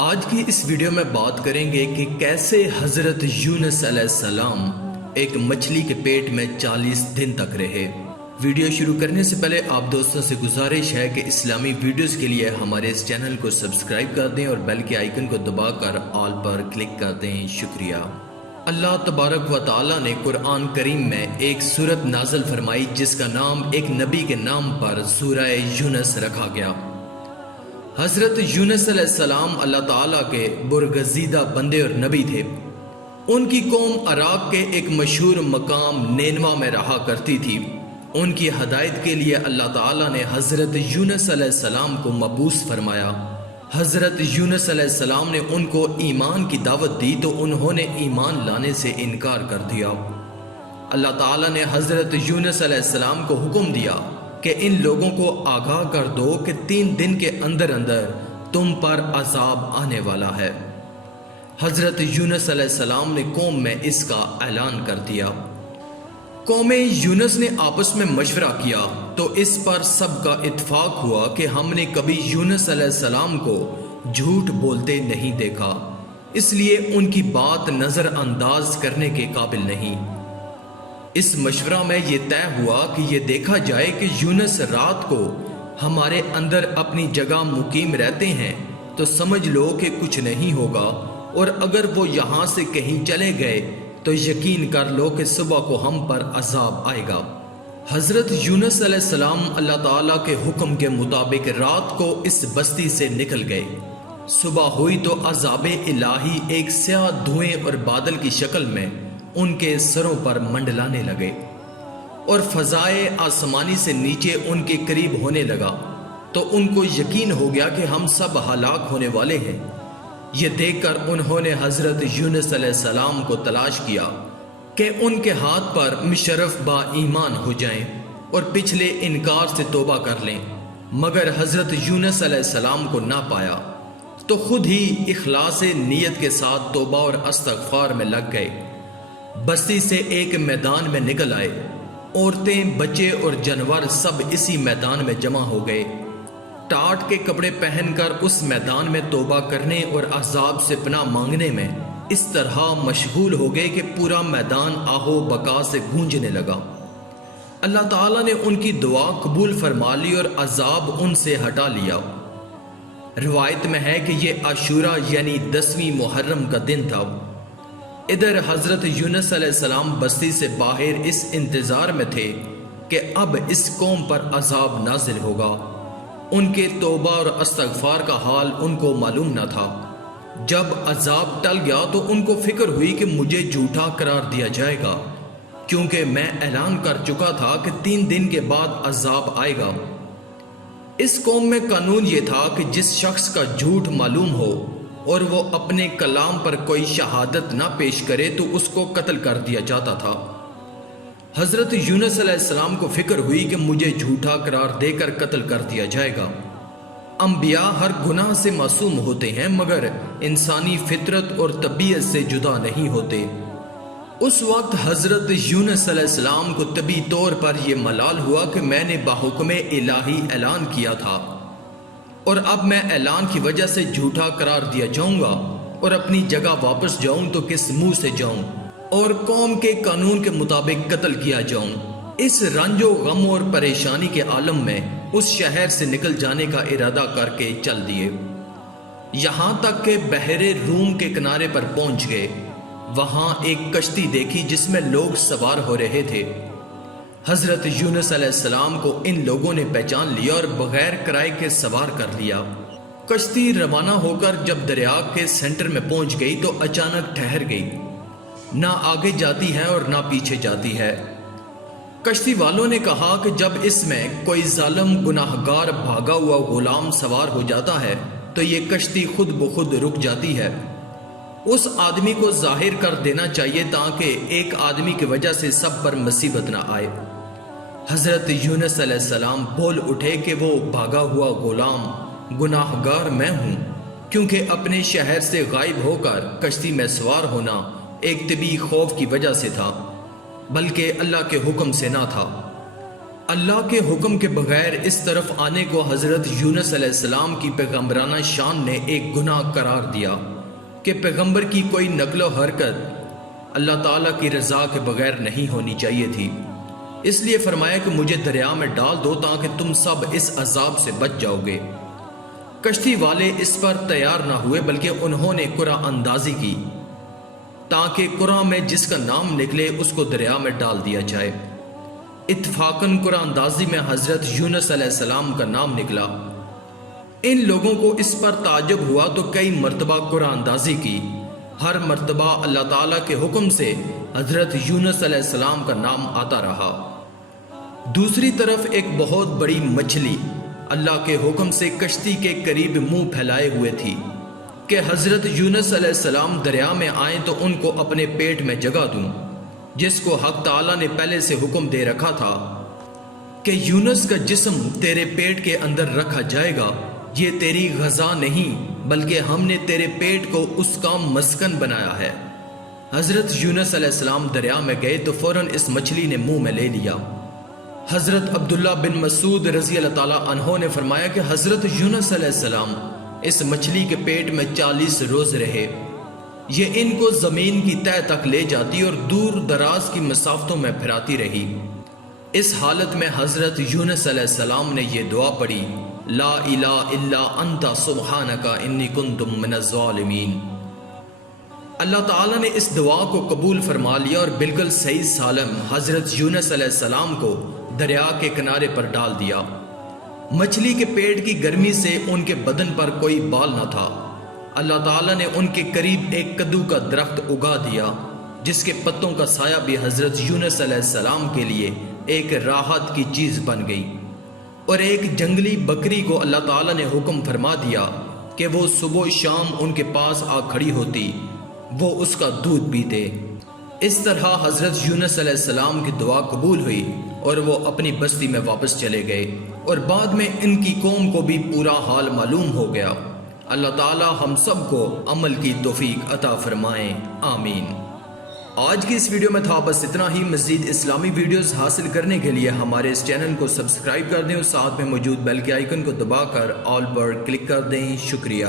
آج کی اس ویڈیو میں بات کریں گے کہ کیسے حضرت یونس علیہ السلام ایک مچھلی کے پیٹ میں 40 دن تک رہے۔ ویڈیو شروع کرنے سے پہلے آپ دوستوں سے گزارش ہے کہ اسلامی ویڈیوز کے لیے ہمارے اس چینل کو سبسکرائب کر دیں اور بیل کے آئیکن کو دبا کر آل پر کلک کر دیں۔ شکریہ۔ اللہ تبارک و تعالیٰ نے قرآن کریم میں ایک سورت نازل فرمائی جس کا نام ایک نبی کے نام پر سورہ یونس رکھا گیا۔ حضرت یونس علیہ السلام اللہ تعالیٰ کے برگزیدہ بندے اور نبی تھے۔ ان کی قوم عراق کے ایک مشہور مقام نینوا میں رہا کرتی تھی۔ ان کی ہدایت کے لیے اللہ تعالیٰ نے حضرت یونس علیہ السلام کو مبعوث فرمایا۔ حضرت یونس علیہ السلام نے ان کو ایمان کی دعوت دی تو انہوں نے ایمان لانے سے انکار کر دیا۔ اللہ تعالیٰ نے حضرت یونس علیہ السلام کو حکم دیا کہ ان لوگوں کو آگاہ کر دو کہ 3 دن کے اندر اندر تم پر عذاب آنے والا ہے۔ حضرت یونس علیہ السلام نے قوم میں اس کا اعلان کر دیا۔ قوم یونس نے آپس میں مشورہ کیا تو اس پر سب کا اتفاق ہوا کہ ہم نے کبھی یونس علیہ السلام کو جھوٹ بولتے نہیں دیکھا، اس لیے ان کی بات نظر انداز کرنے کے قابل نہیں۔ اس مشورہ میں یہ طے ہوا کہ یہ دیکھا جائے کہ یونس رات کو ہمارے اندر اپنی جگہ مقیم رہتے ہیں تو سمجھ لو کہ کچھ نہیں ہوگا، اور اگر وہ یہاں سے کہیں چلے گئے تو یقین کر لو کہ صبح کو ہم پر عذاب آئے گا۔ حضرت یونس علیہ السلام اللہ تعالیٰ کے حکم کے مطابق رات کو اس بستی سے نکل گئے۔ صبح ہوئی تو عذاب الہی ایک سیاہ دھوئیں اور بادل کی شکل میں ان کے سروں پر منڈلانے لگے اور فضائے آسمانی سے نیچے ان کے قریب ہونے لگا تو ان کو یقین ہو گیا کہ ہم سب ہلاک ہونے والے ہیں۔ یہ دیکھ کر انہوں نے حضرت یونس علیہ السلام کو تلاش کیا کہ ان کے ہاتھ پر مشرف با ایمان ہو جائیں اور پچھلے انکار سے توبہ کر لیں، مگر حضرت یونس علیہ السلام کو نہ پایا تو خود ہی اخلاص نیت کے ساتھ توبہ اور استغفار میں لگ گئے۔ بستی سے ایک میدان میں نکل آئے، عورتیں، بچے اور جانور سب اسی میدان میں جمع ہو گئے۔ ٹاٹ کے کپڑے پہن کر اس میدان میں توبہ کرنے اور عذاب سے پناہ مانگنے میں اس طرح مشغول ہو گئے کہ پورا میدان آہو بکا سے گونجنے لگا۔ اللہ تعالیٰ نے ان کی دعا قبول فرما لی اور عذاب ان سے ہٹا لیا۔ روایت میں ہے کہ یہ عاشورہ یعنی 10ویں محرم کا دن تھا۔ ادھر حضرت یونس علیہ السلام بستی سے باہر اس انتظار میں تھے کہ اب اس قوم پر عذاب نازل ہوگا۔ ان کے توبہ اور استغفار کا حال ان کو معلوم نہ تھا۔ جب عذاب ٹل گیا تو ان کو فکر ہوئی کہ مجھے جھوٹا قرار دیا جائے گا، کیونکہ میں اعلان کر چکا تھا کہ 3 دن کے بعد عذاب آئے گا۔ اس قوم میں قانون یہ تھا کہ جس شخص کا جھوٹ معلوم ہو اور وہ اپنے کلام پر کوئی شہادت نہ پیش کرے تو اس کو قتل کر دیا جاتا تھا۔ حضرت یونس علیہ السلام کو فکر ہوئی کہ مجھے جھوٹا قرار دے کر قتل کر دیا جائے گا۔ انبیاء ہر گناہ سے معصوم ہوتے ہیں مگر انسانی فطرت اور طبیعت سے جدا نہیں ہوتے۔ اس وقت حضرت یونس علیہ السلام کو طبی طور پر یہ ملال ہوا کہ میں نے بحکم الہی اعلان کیا تھا اور اب میں اعلان کی وجہ سے جھوٹا قرار دیا جاؤں گا اور اپنی جگہ واپس جاؤں تو کس منہ سے جاؤں اور قوم کے قانون کے مطابق قتل کیا جاؤں۔ اس رنج و غم اور پریشانی کے عالم میں اس شہر سے نکل جانے کا ارادہ کر کے چل دیے، یہاں تک کہ بحر روم کے کنارے پر پہنچ گئے۔ وہاں ایک کشتی دیکھی جس میں لوگ سوار ہو رہے تھے۔ حضرت یونس علیہ السلام کو ان لوگوں نے پہچان لیا اور بغیر کرائے کے سوار کر لیا۔ کشتی روانہ ہو کر جب دریا کے سینٹر میں پہنچ گئی تو اچانک ٹھہر گئی، نہ آگے جاتی ہے اور نہ پیچھے جاتی ہے۔ کشتی والوں نے کہا کہ جب اس میں کوئی ظالم گناہگار بھاگا ہوا غلام سوار ہو جاتا ہے تو یہ کشتی خود بخود رک جاتی ہے۔ اس آدمی کو ظاہر کر دینا چاہیے تاکہ ایک آدمی کی وجہ سے سب پر مصیبت نہ آئے۔ حضرت یونس علیہ السلام بول اٹھے کہ وہ بھاگا ہوا غلام گناہگار میں ہوں، کیونکہ اپنے شہر سے غائب ہو کر کشتی میں سوار ہونا ایک طبی خوف کی وجہ سے تھا، بلکہ اللہ کے حکم سے نہ تھا۔ اللہ کے حکم کے بغیر اس طرف آنے کو حضرت یونس علیہ السلام کی پیغمبرانہ شان نے ایک گناہ قرار دیا کہ پیغمبر کی کوئی نقل و حرکت اللہ تعالیٰ کی رضا کے بغیر نہیں ہونی چاہیے تھی۔ اس لیے فرمایا کہ مجھے دریا میں ڈال دو تاکہ تم سب اس عذاب سے بچ جاؤ گے۔ کشتی والے اس پر تیار نہ ہوئے بلکہ انہوں نے قرعہ اندازی کی تاکہ قرعہ میں جس کا نام نکلے اس کو دریا میں ڈال دیا جائے۔ اتفاقاً قرعہ اندازی میں حضرت یونس علیہ السلام کا نام نکلا۔ ان لوگوں کو اس پر تعجب ہوا تو کئی مرتبہ قرعہ اندازی کی، ہر مرتبہ اللہ تعالیٰ کے حکم سے حضرت یونس علیہ السلام کا نام آتا رہا۔ دوسری طرف ایک بہت بڑی مچھلی اللہ کے حکم سے کشتی کے قریب منہ پھیلائے ہوئے تھی کہ حضرت یونس علیہ السلام دریا میں آئیں تو ان کو اپنے پیٹ میں جگہ دوں، جس کو حق تعالیٰ نے پہلے سے حکم دے رکھا تھا کہ یونس کا جسم تیرے پیٹ کے اندر رکھا جائے گا۔ یہ تیری غذا نہیں بلکہ ہم نے تیرے پیٹ کو اس کا مسکن بنایا ہے۔ حضرت یونس علیہ السلام دریا میں گئے تو فوراً اس مچھلی نے منہ میں لے لیا۔ حضرت عبداللہ بن مسعود رضی اللہ تعالیٰ عنہ نے فرمایا کہ حضرت یونس علیہ السلام اس مچھلی کے پیٹ میں 40 روز رہے، یہ ان کو زمین کی تہہ تک لے جاتی اور دور دراز کی مسافتوں میں پھراتی رہی۔ اس حالت میں حضرت یونس علیہ السلام نے یہ دعا پڑھی، لا الہ الا انت سبحانک انی کنت من الظالمین۔ اللہ تعالیٰ نے اس دعا کو قبول فرما لیا اور بالکل صحیح سالم حضرت یونس علیہ السلام کو دریا کے کنارے پر ڈال دیا۔ مچھلی کے پیٹ کی گرمی سے ان کے بدن پر کوئی بال نہ تھا۔ اللہ تعالیٰ نے ان کے قریب ایک کدو کا درخت اگا دیا جس کے پتوں کا سایہ بھی حضرت یونس علیہ السلام کے لیے ایک راحت کی چیز بن گئی، اور ایک جنگلی بکری کو اللہ تعالیٰ نے حکم فرما دیا کہ وہ صبح و شام ان کے پاس آ کھڑی ہوتی، وہ اس کا دودھ پیتے۔ اس طرح حضرت یونس علیہ السلام کی دعا قبول ہوئی اور وہ اپنی بستی میں واپس چلے گئے، اور بعد میں ان کی قوم کو بھی پورا حال معلوم ہو گیا۔ اللہ تعالی ہم سب کو عمل کی توفیق عطا فرمائیں، آمین۔ آج کی اس ویڈیو میں تھا بس اتنا ہی۔ مزید اسلامی ویڈیوز حاصل کرنے کے لیے ہمارے اس چینل کو سبسکرائب کر دیں اور ساتھ میں موجود بیل کے آئیکن کو دبا کر آل پر کلک کر دیں۔ شکریہ۔